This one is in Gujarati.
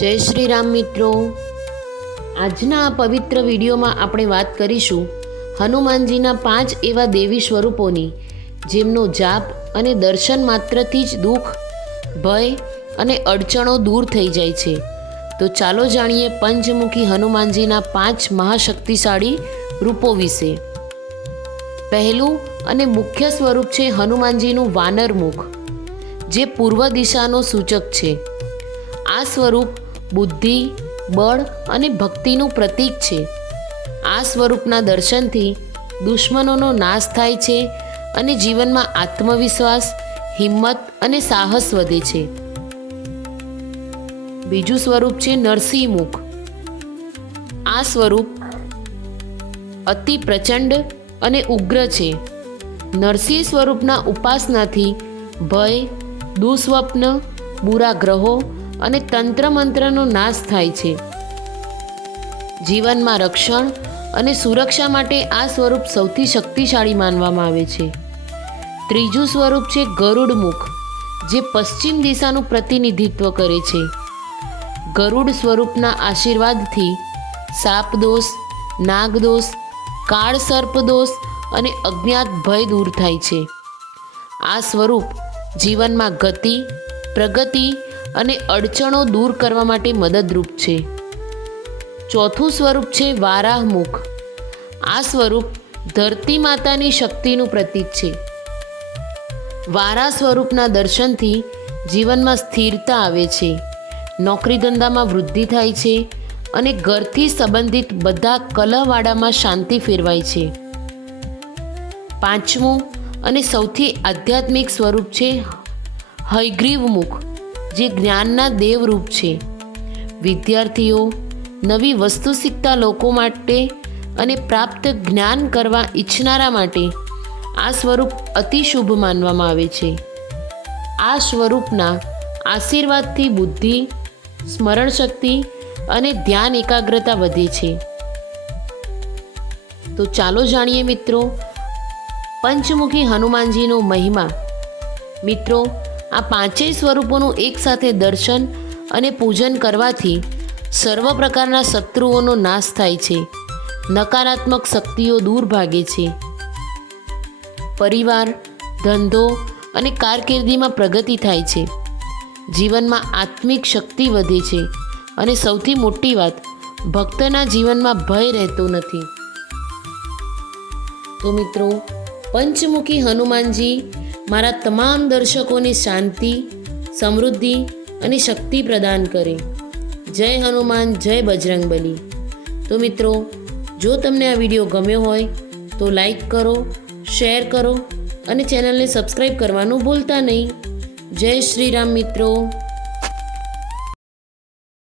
જય શ્રી રામ મિત્રો. આજના આ પવિત્ર વિડીયોમાં આપણે વાત કરીશું હનુમાનજીના પાંચ એવા દેવી સ્વરૂપોની, જેમનો જાપ અને દર્શન માત્રથી જ દુઃખ, ભય અને અડચણો દૂર થઈ જાય છે. તો ચાલો જાણીએ પંચમુખી હનુમાનજીના પાંચ મહાશક્તિશાળી રૂપો વિશે. પહેલું અને મુખ્ય સ્વરૂપ છે હનુમાનજીનું વાનર મુખ જે પૂર્વ દિશાનો સૂચક છે. આ સ્વરૂપ બુદ્ધિ, બળ અને ભક્તિનું પ્રતીક છે. આ સ્વરૂપના દર્શનથી દુશ્મનોનો નાશ થાય છે અને જીવનમાં આત્મવિશ્વાસ, હિંમત અને સાહસ વધે છે. બીજું સ્વરૂપ છે નરસિંહ મુખ આ સ્વરૂપ અતિ પ્રચંડ અને ઉગ્ર છે. નરસિંહ સ્વરૂપના ઉપાસનાથી ભય, દુસ્વપ્ન, બુરા ગ્રહો અને તંત્ર મંત્રનો નાશ થાય છે. જીવનમાં રક્ષણ અને સુરક્ષા માટે આ સ્વરૂપ સૌથી શક્તિશાળી માનવામાં આવે છે. ત્રીજું સ્વરૂપ છે ગરુડ મુખ, જે પશ્ચિમ દિશાનું પ્રતિનિધિત્વ કરે છે. ગરુડ સ્વરૂપના આશીર્વાદથી સાપદોષ નાગદોષ કાળસર્પદોષ કાળ સર્પ અને અજ્ઞાત ભય દૂર થાય છે. આ સ્વરૂપ જીવનમાં ગતિ, પ્રગતિ અને અડચણો દૂર કરવા માટે મદદરૂપ છે. ચોથું સ્વરૂપ છે વારાહ મુખ આ સ્વરૂપ ધરતી માતાની શક્તિનું પ્રતીક છે. વારા સ્વરૂપના દર્શનથી જીવનમાં સ્થિરતા આવે છે. નોકરી ધંધામાં વૃદ્ધિ થાય છે અને ઘરથી સંબંધિત બધા કલહવાડામાં શાંતિ ફેરવાય છે. પાંચમું અને સૌથી આધ્યાત્મિક સ્વરૂપ છે હયગ્રીવમુખ. મુખ જે જ્ઞાનના દેવરૂપ છે. વિદ્યાર્થીઓ, નવી વસ્તુ શીખતા લોકો માટે અને પ્રાપ્ત જ્ઞાન કરવા ઈચ્છનારા માટે આ સ્વરૂપ અતિ શુભ માનવામાં આવે છે. આ સ્વરૂપના આશીર્વાદથી બુદ્ધિ સ્મરણ શક્તિ અને ધ્યાન એકાગ્રતા વધે છે. તો ચાલો જાણીએ મિત્રો, પંચમુખી હનુમાનજીનો મહિમા. મિત્રો આ પાંચેય સ્વરૂપોનું એકસાથે દર્શન અને પૂજન કરવાથી સર્વ પ્રકારના શત્રુઓનો નાશ થાય છે. નકારાત્મક શક્તિઓ દૂર ભાગે છે. પરિવાર, ધંધો અને કારકિર્દીમાં પ્રગતિ થાય છે. જીવનમાં આત્મિક શક્તિ વધે છે અને સૌથી મોટી વાત, ભક્તના જીવનમાં ભય રહેતો નથી. તો મિત્રો, પંચમુખી હનુમાનજી મારા તમામ દર્શકોને શાંતિ, સમૃદ્ધિ અને શક્તિ પ્રદાન કરે. જય હનુમાન, જય બજરંગબલી. તો મિત્રો, જો તમને આ વીડિયો ગમ્યો હોય, તો લાઈક કરો, શેર કરો અને ચેનલને સબસ્ક્રાઈબ કરવાનું ભૂલતા નહીં. જય શ્રી રામ મિત્રો.